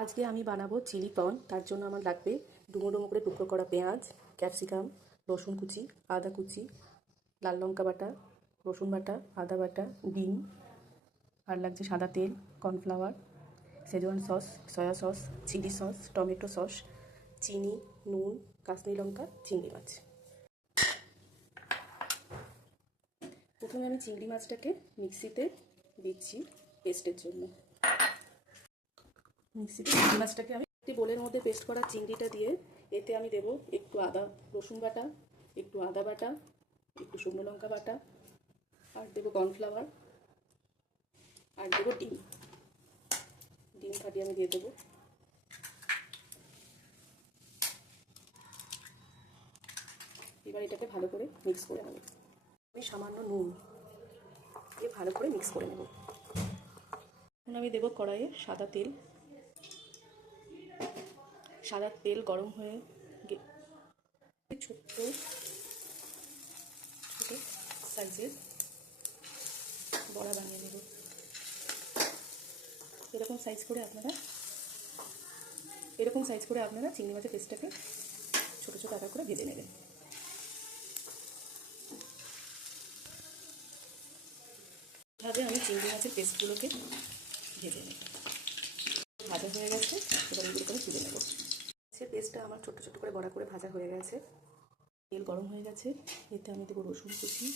আজকে আমি বানাবো চিলি প্রন। তার জন্য আমার লাগবে ডুমো ডুমো করে টুকরো করা পেঁয়াজ, ক্যাপসিকাম, রসুন কুচি, আদা কুচি, লাল লঙ্কা বাটা, রসুন বাটা, আদা বাটা, বিন, আর লাগছে সাদা তেল, cornflour, Schezwan sauce, soya sauce, chilli sauce, tomato sauce, চিনি, নুন, কাশ্মীরি লঙ্কা, চিংড়ি মাছ। প্রথমে আমি চিংড়ি মাছটাকে মিক্সিতে দিচ্ছি পেস্টের জন্য। মিক্সিতে চিংড়ি মাছটাকে আমি একটি বোলের মধ্যে পেস্ট করা চিংড়িটা দিয়ে এতে আমি দেবো একটু রসুন বাটা, একটু আদা বাটা, একটু শুকনো লঙ্কা বাটা, আর দেবো কর্নফ্লাওয়ার, আর দেবো ডিম ফাটিয়ে আমি দিয়ে দেবো। এবার এটাকে ভালো করে মিক্স করে নেব। আমি সামান্য নুন দিয়ে ভালো করে মিক্স করে নেব। এখন আমি দেবো কড়াইয়ে সাদা তেল গরম হয়ে ছোট সাইজের বড়া বানিয়ে নেব। এরকম সাইজ করে আপনারা চিংড়ি মাছের পেস্টটাকে ছোট ছোট আকার করে ভেজে নেবেন। এভাবে আমি চিংড়ি মাছের পেস্টগুলোকে ভেজে নেব। ভাজা হয়ে গেছে, এবার এগুলো করে তুলে নেব। সে পেস্টটা আমার ছোট ছোট করে বড়া করে ভাজা হয়ে গেছে। তেল গরম হয়ে গেছে, এতে আমি দেবো রসুন কুচি,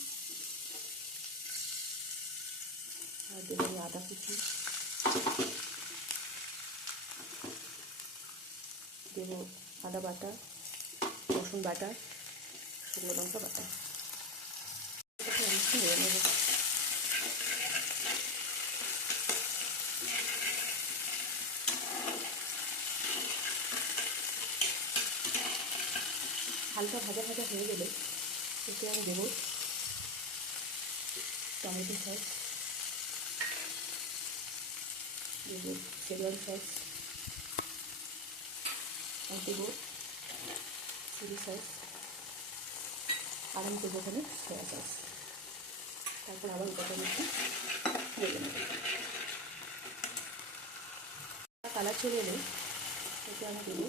আর দেবো আদা কুচি, দেবো আদা বাটা, রসুন বাটা, শুকনো লঙ্কা বাটা। এটাকে আমি একটু নেড়ে নেব। হালকা ভাজা হয়ে গেলে এতে আমি দেবো টমেটো সস, দেবো শেজওয়ান সস, আর দেবো চিলি সস, আর আমি দেবো ওখানে সয়া সস। তারপর আবার ওটাকে আমি একটু ভেজে নেব। কালার চলে এলে এতে আমি দেবো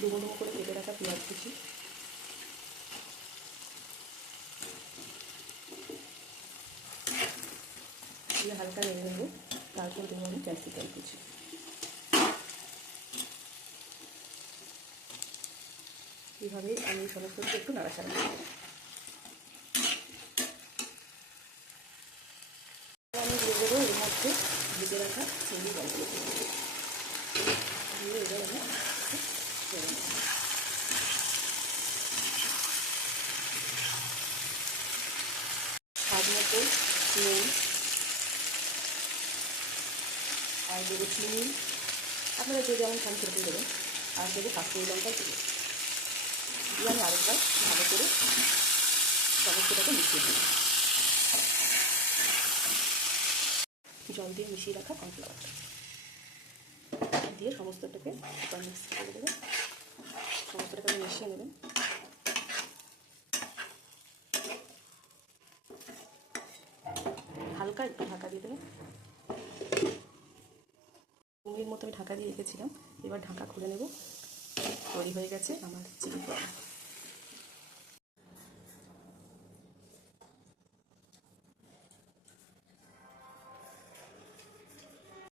ডুমো ডুমো করে কেটে রাখা পেঁয়াজ কুচি, দিয়ে হালকা নেড়ে নেব। তারপর দেবো আমি ক্যাপসিকাম কুচি। এইভাবে আমি সমস্ত একটু নাড়াচাড়া করব। আমি দিয়ে দেবো এর মধ্যে ভেজে রাখা চিংড়ি বলগুলো দিয়ে এবার আমি করে নেব। স্বাদ মতো নুন, আর দেবো চিনি, আপনারা যে যেমন খান সেরকম দেবেন, আর দেবো কাশ্মীরি লঙ্কার গুঁড়ো দিয়ে আমি আরেকবার ভালো করে সমস্তটাকে মিশিয়ে দিই। জল দিয়ে মিশিয়ে রাখা কর্নফ্লাওয়ারটা দিয়ে সমস্তটাকে মিক্স করে দেবেন। সমস্তটাকে মিশিয়ে নেবেন। হালকা একটু ঢাকা দিয়ে দেবেন। 2 মিনিট মতো আমি ঢাকা দিয়ে রেখেছিলাম। এবার ঢাকা খুলে নেব। তৈরি হয়ে গেছে আমার চিলি প্রন।